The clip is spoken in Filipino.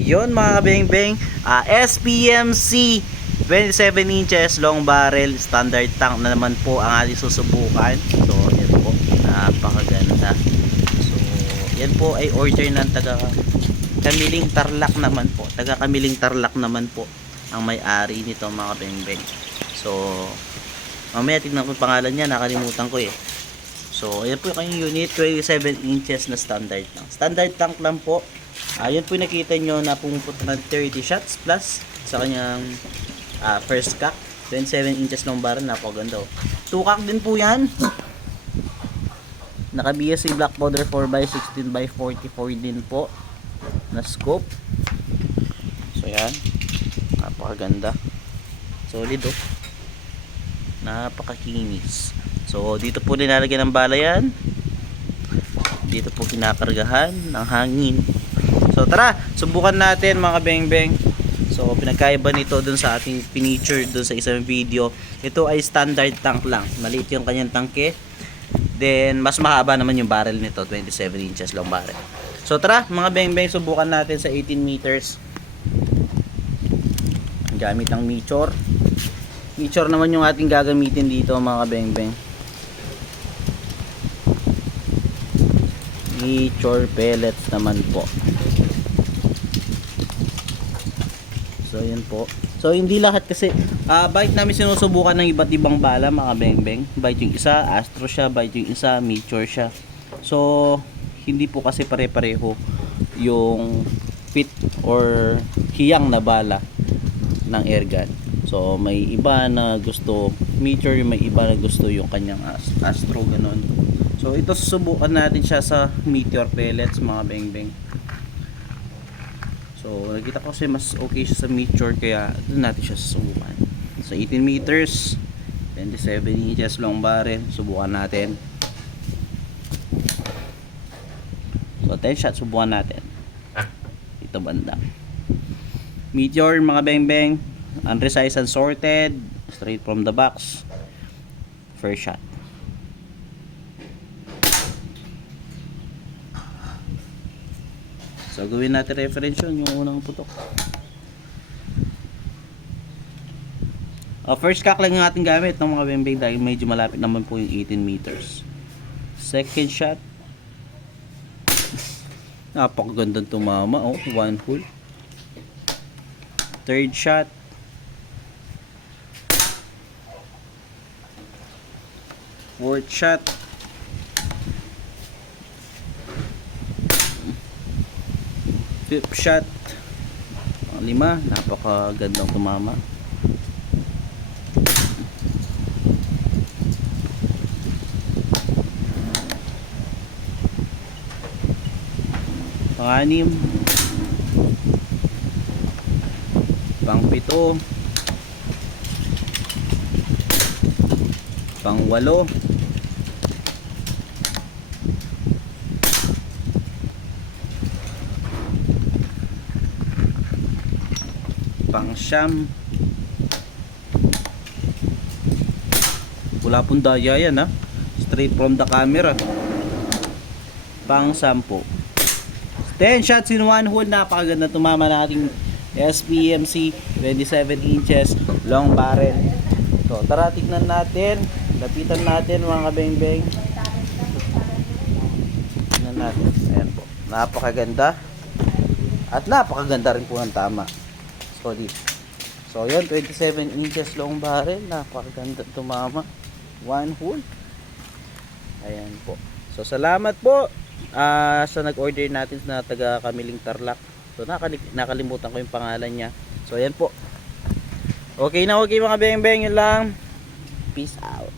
Yon mga kabeng-beng, SPMC 27 inches long barrel standard tank na naman po ang ating susubukan. So yan po, napakaganda. So yan po ay order ng taga Kamiling Tarlac naman po. Taga Kamiling Tarlac naman po ang may-ari nito mga kabeng-beng. So mamaya tignan ko pangalan niya, nakalimutan ko eh. So ayan po yung kanyang unit, 27 inches na standard tank. Standard tank lang po. Yun po nakita nyo na pumupunta ng 30 shots plus sa kanyang first cock. 27 inches long barrel, napakaganda. 2 cock din po yan. Naka BSC black powder 4x16x44 din po na scope. So yan, napakaganda, solid oh, napakakinis. So dito po nilalagyan ng bala yan, dito po kinakargahan ng hangin. So tara, subukan natin mga beng-beng. So pinagkaiba nito dun sa ating finiture dun sa isang video. Ito ay standard tank lang, maliit yung kanyang tangke. Then mas mahaba naman yung barrel nito, 27 inches long barrel. So tara mga beng-beng, subukan natin sa 18 meters. Gamit ang Meteor. Meteor naman yung ating gagamitin dito mga beng-beng. Meteor pellets naman po. So yan po. So hindi lahat kasi bite namin sinusubukan ng iba't ibang bala mga beng-beng. Bite yung isa, Astro siya, bite yung isa, Meteor siya. So hindi po kasi pare-pareho yung fit or hiyang na bala ng airgun. So may iba na gusto Meteor, may iba na gusto yung kanyang Astro, ganon. So ito susubukan natin siya sa Meteor pellets mga beng-beng. So nakita ko kasi mas okay siya sa Meteor, kaya doon natin siya susubukan. So 18 meters, 27 inches long barrel, subukan natin. So 10 shots, subukan natin. Ito banda. Meteor mga beng-beng, unresized and sorted, straight from the box. First shot. So gawin natin reference yun, yung unang putok. First cock lang yung ating gamit ng mga beng-beng dahil medyo malapit naman po yung 18 meters. Second shot. Napakagandang tumama, oh, one hole. Third shot. Fourth shot. Fifth shot. Ang lima, napakagandang tumama. Pang-anim, pang-pito, pang-walo, pang-siyam. Wala pong daya yan ha, straight from the camera. Pang-sampo. 10 shots in one hole, napakaganda tumama nating SPMC 27 inches long barrel. So tara tignan natin, lapitan natin mga kabeng-beng. Tignan natin, ayan po, napakaganda at napakaganda rin po ng tama, solid. So yun, 27 inches long barrel, napakaganda tumama, one hole. Ayan po. So salamat po sa nag-order natin na taga Kamiling Tarlac. So nakalimutan ko yung pangalan niya. So ayan po. Okay na okay mga beng-beng, yun lang. Peace out.